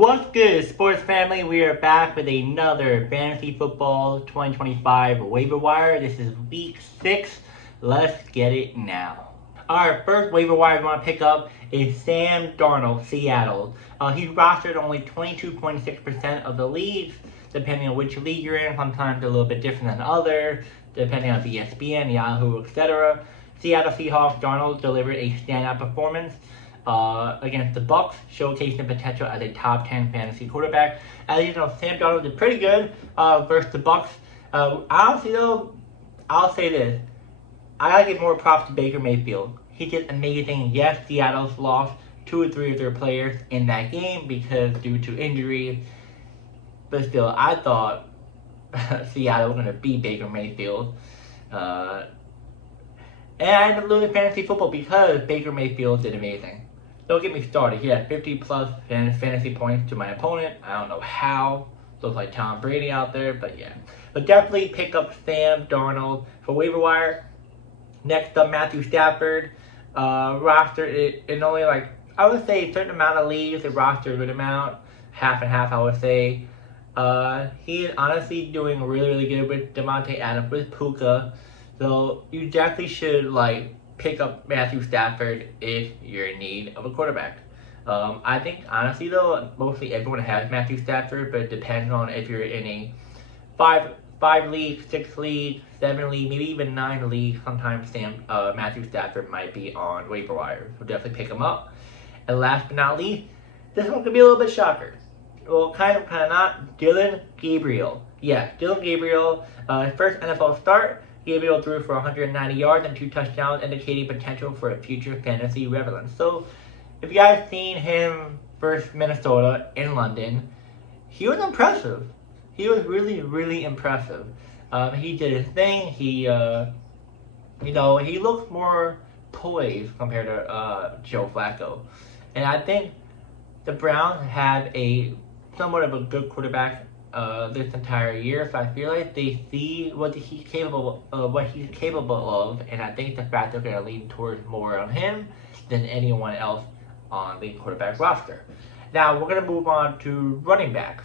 What's good, sports family? We are back with another Fantasy Football 2025 waiver wire. This is week 6. Let's get it now. Our first waiver wire we want to pick up is Sam Darnold, Seattle. He's rostered only 22.6% of the leagues, depending on which league you're in. Sometimes a little bit different than others, depending on ESPN, Yahoo, etc. Seattle Seahawks, Darnold delivered a standout performance against the Bucs, showcasing the potential as a top 10 fantasy quarterback. As you know, Sam Darnold did pretty good versus the Bucs. Honestly, though, I'll say this: I gotta give more props to Baker Mayfield. He did amazing. Yes, Seattle's lost 2 or 3 of their players in that game because due to injury, but still, I thought Seattle was gonna beat Baker Mayfield. And I ended up losing fantasy football because Baker Mayfield did amazing. Don't get me started. He had 50 plus fantasy points to my opponent. I don't know how. Looks like Tom Brady out there, but yeah. But definitely pick up Sam Darnold for waiver wire. Next up, Mathew Stafford. Roster in only I would say a certain amount of leagues. The roster a good amount, half and half I would say. He is honestly doing really good with Devontae Adams, with Puka. So you definitely should pick up Mathew Stafford if you're in need of a quarterback. I think honestly though, mostly everyone has Mathew Stafford, but it depends on if you're in a 5 league, 6 league, 7 league, maybe even 9 league. Sometimes Mathew Stafford might be on waiver wire, so definitely pick him up. And last but not least, this one could be a little bit shocker. Well, kind of not. Dillion Gabriel. Yeah, Dillion Gabriel, first NFL start. Gabriel threw for 190 yards and 2 touchdowns, indicating potential for a future fantasy relevance. So, if you guys seen him versus Minnesota in London, he was impressive. He was really impressive. He did his thing. He looks more poised compared to Joe Flacco. And I think the Browns have somewhat of a good quarterback this entire year, so I feel like they see what he's capable of, and I think the fact they're going to lean towards more on him than anyone else on the quarterback roster. Now we're going to move on to running backs.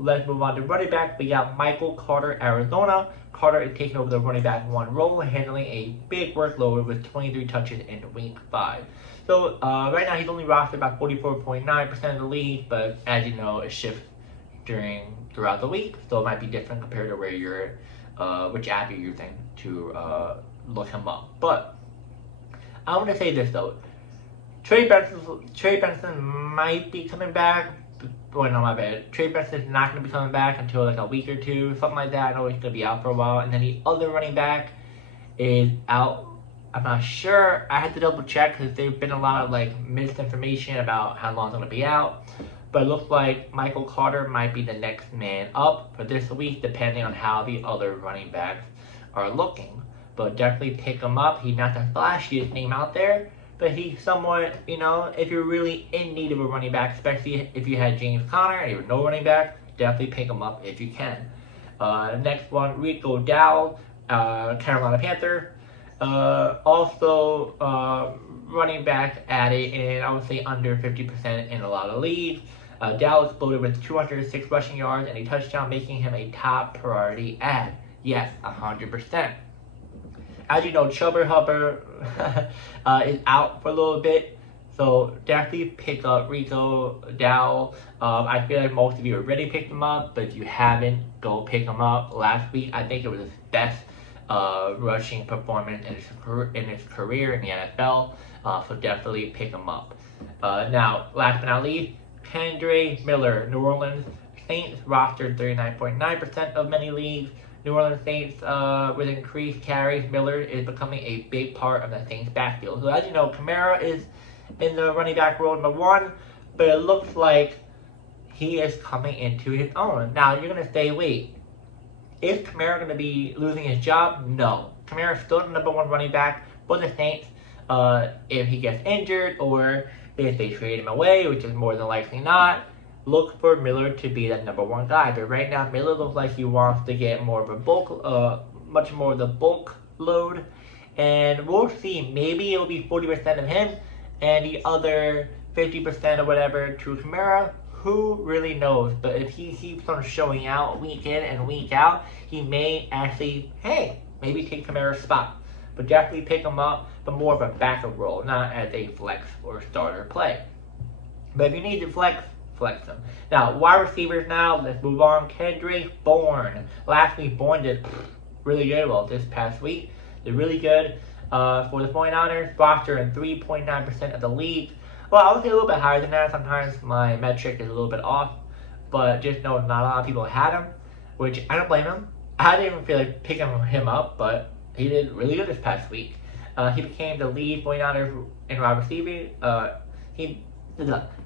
Let's move on to running back. We got Michael Carter, Arizona. Carter is taking over the running back 1 role, handling a big workload with 23 touches in week 5. So right now he's only rostered about 44.9% of the league, but as you know, it shifts throughout the week, so it might be different compared to where you're, which app you're using to look him up. But I want to say this though, Trey Benson might be coming back. Well, no, my bad. Trey Benson's not going to be coming back until a week or 2, something like that. I know he's going to be out for a while, and then the other running back is out. I'm not sure. I had to double check because there's been a lot of misinformation about how long it's going to be out. But it looks like Michael Carter might be the next man up for this week, depending on how the other running backs are looking. But definitely pick him up. He's not the flashiest name out there, but he's somewhat, if you're really in need of a running back, especially if you had James Conner and you have no running back, definitely pick him up if you can. Next one, Rico Dowdle, Carolina Panther. Also, running back added in, I would say, under 50% in a lot of leagues. Dow exploded with 206 rushing yards and a touchdown, making him a top priority add. Yes, 100%. As you know, Chubber Hubber is out for a little bit, so definitely pick up Rico Dowdle. I feel like most of you already picked him up, but if you haven't, go pick him up. Last week, I think it was his best rushing performance in his career in the NFL, so definitely pick him up. Now, last but not least, Kendre Miller, New Orleans Saints, rostered 39.9% of many leagues. New Orleans Saints, with increased carries, Miller is becoming a big part of the Saints backfield. So as you know, Kamara is in the running back role number 1, but it looks like he is coming into his own. Now you're going to say, wait, is Kamara going to be losing his job? No. Kamara is still the number 1 running back for the Saints. If he gets injured or if they trade him away, which is more than likely not, look for Miller to be that number 1 guy. But right now, Miller looks like he wants to get more of a much more of the bulk load. And we'll see. Maybe it'll be 40% of him and the other 50% or whatever to Kamara. who really knows? But if he keeps on showing out week in and week out, he may actually, hey, maybe take Kamara's spot. But definitely pick him up, but more of a backup role, not as a flex or starter play. But if you need to flex them. Now, wide receivers now, let's move on. Kendrick Bourne. Last week, Bourne did really good. Well, this past week, did really good for the 49ers. Roster in 3.9% of the league. Well, I would say a little bit higher than that. Sometimes my metric is a little bit off. But just know not a lot of people had him, which I don't blame him. I didn't even feel like picking him up, but he did really good this past week. He became the lead 49ers in wide receiver.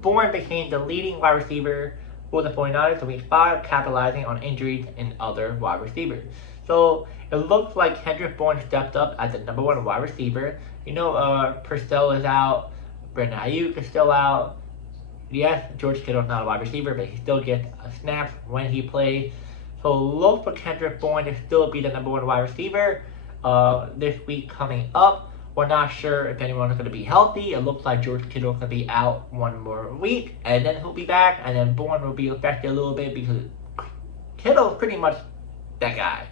Bourne became the leading wide receiver for the 49ers in week 5, capitalizing on injuries in other wide receivers. So it looks like Kendrick Bourne stepped up as the number 1 wide receiver. Purcell is out. Brandon Ayuk is still out. Yes, George Kittle's not a wide receiver, but he still gets a snap when he plays. So look for Kendrick Bourne to still be the number 1 wide receiver this week coming up. We're not sure if anyone's going to be healthy. It looks like George Kittle could be out one more week, and then he'll be back, and then Bourne will be affected a little bit because Kittle's pretty much that guy.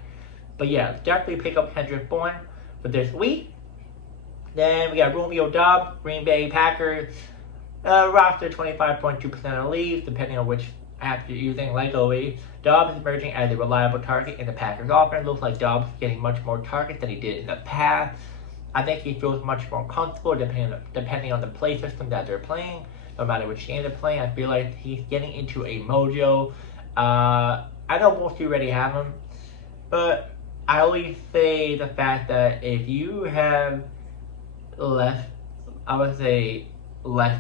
But yeah, definitely pick up Kendrick Bourne for this week. Then we got Romeo Doubs, Green Bay Packers, roster 25.2% of the league, depending on which app you're using. Like always, Doubs is emerging as a reliable target in the Packers offense. Looks like Doubs is getting much more targets than he did in the past. I think he feels much more comfortable depending on the play system that they're playing. No matter which game they're playing, I feel like he's getting into a mojo. I know most of you already have him, but I always say the fact that if you have less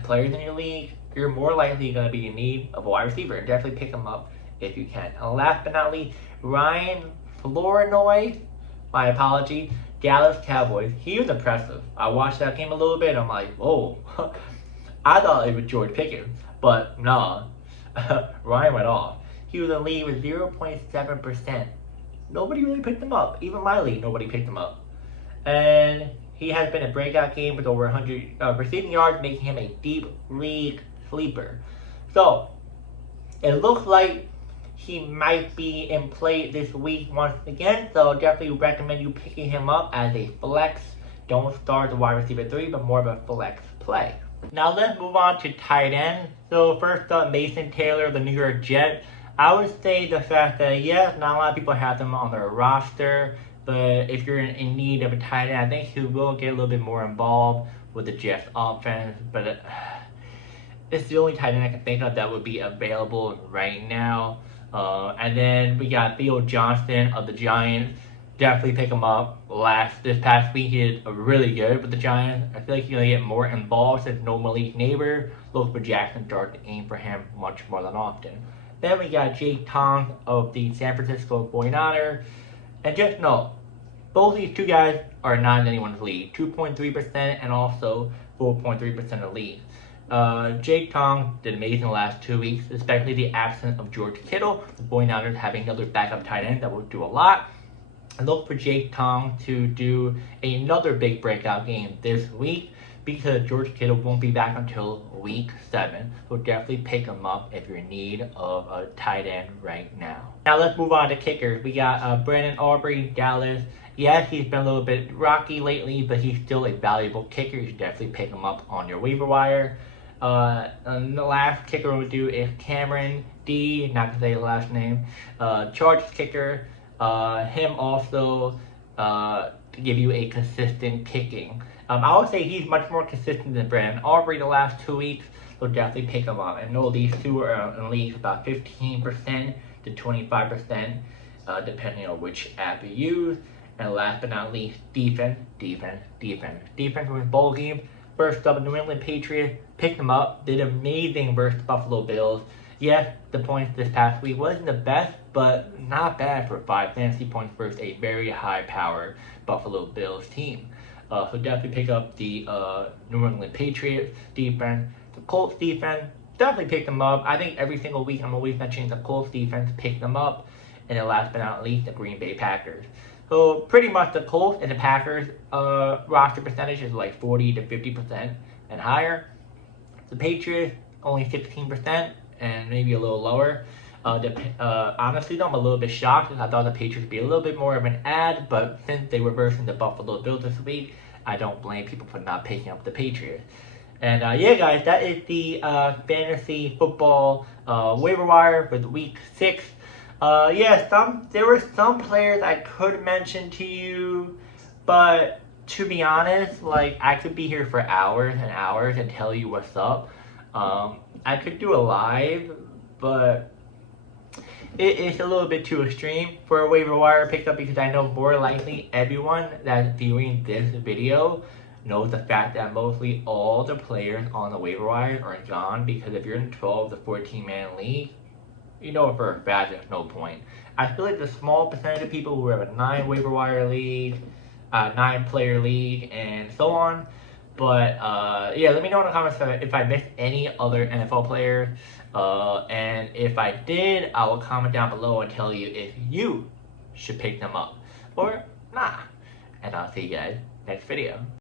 players in your league, you're more likely going to be in need of a wide receiver. And definitely pick him up if you can. And last but not least, Ryan Flournoy, my apology, Dallas Cowboys. He was impressive. I watched that game a little bit. I'm like, whoa. I thought it was George Pickens, but no. Ryan went off. He was in the lead with 0.7%. Nobody really picked him up. Even my league, nobody picked him up. And he has been a breakout game with over 100 receiving yards, making him a deep league sleeper. So, it looks like he might be in play this week once again, so definitely recommend you picking him up as a flex. Don't start the wide receiver 3, but more of a flex play. Now let's move on to tight end. So first up, Mason Taylor, the New York Jets. I would say the fact that, yes, not a lot of people have them on their roster, but if you're in need of a tight end, I think he will get a little bit more involved with the Jets offense, but it's the only tight end I can think of that would be available right now. And then we got Theo Johnson of the Giants. Definitely pick him up. This past week he did really good with the Giants. I feel like he's going to get more involved since no Malik neighbor. Look for Jackson Dart to aim for him much more than often. Then we got Jake Tong of the San Francisco 49ers. And just know, both these two guys are not in anyone's league. 2.3% and also 4.3% of the league. Jake Tong did amazing the last 2 weeks, especially the absence of George Kittle. The 49ers having another backup tight end that will do a lot. And look for Jake Tong to do another big breakout game this week because George Kittle won't be back until week 7. So definitely pick him up if you're in need of a tight end right now. Now let's move on to kickers. We got Brandon Aubrey, Dallas. Yes, he's been a little bit rocky lately, but he's still a valuable kicker. You should definitely pick him up on your waiver wire. And the last kicker we'll do is Cameron D, not to say the last name, Chargers kicker. Him also to give you a consistent kicking. I would say he's much more consistent than Brandon Aubrey the last 2 weeks, so definitely pick him up. I know these two are in leagues about 15% to 25%, depending on which app you use. And last but not least, defense. Defense wins bowl game. First up, New England Patriots picked them up. Did amazing versus Buffalo Bills. Yes, the points this past week wasn't the best, but not bad for 5 fantasy points versus a very high-powered Buffalo Bills team. So definitely pick up the New England Patriots defense. The Colts defense, definitely pick them up. I think every single week I'm always mentioning the Colts defense, pick them up. And then last but not least, the Green Bay Packers. So pretty much the Colts and the Packers roster percentage is like 40 to 50% and higher. The Patriots only 16%, and maybe a little lower. Honestly, though, I'm a little bit shocked. I thought the Patriots would be a little bit more of an ad, but since they were versing the Buffalo Bills this week, I don't blame people for not picking up the Patriots. And yeah, guys, that is the fantasy football waiver wire for the week 6. Yeah, there were some players I could mention to you, but to be honest, like, I could be here for hours and hours and tell you what's up. I could do a live, but it's a little bit too extreme for a waiver wire pickup, because I know more likely everyone that's viewing this video knows the fact that mostly all the players on the waiver wire are gone, because if you're in a 12 to 14 man league, you know for a fact there's no point. I feel like the small percentage of people who have a 9 waiver wire league, 9 player league, and so on. But yeah, let me know in the comments if I missed any other NFL players. And if I did, I will comment down below and tell you if you should pick them up or not. And I'll see you guys next video.